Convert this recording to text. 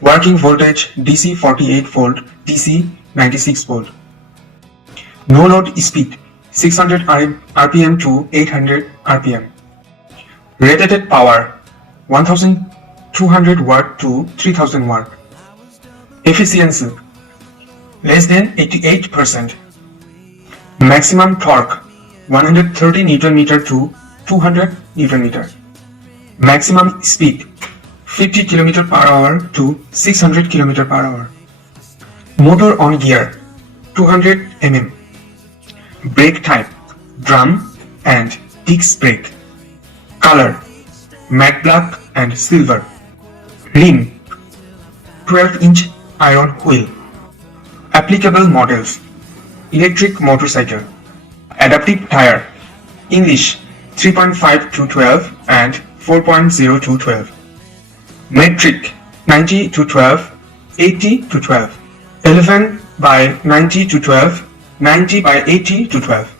Working voltage DC 48 volt, DC 96 volt. No load speed 600 rpm to 800 rpm. Rated power 1200 watt to 3000 watt. Efficiency less than 88%. Maximum torque 130 Nm to 200 Nm. Maximum speed 50 km per hour to 600 km per hour. Motor on gear 200 mm. Brake type drum and disc brake. Color matte black and silver. Rim 12-inch iron wheel. Applicable models electric motorcycle. Adaptive tire English 3.5 to 12 and 4.0 to 12. Metric 90 to 12, 80 to 12. 11 by 90 to 12, 90 by 80 to 12.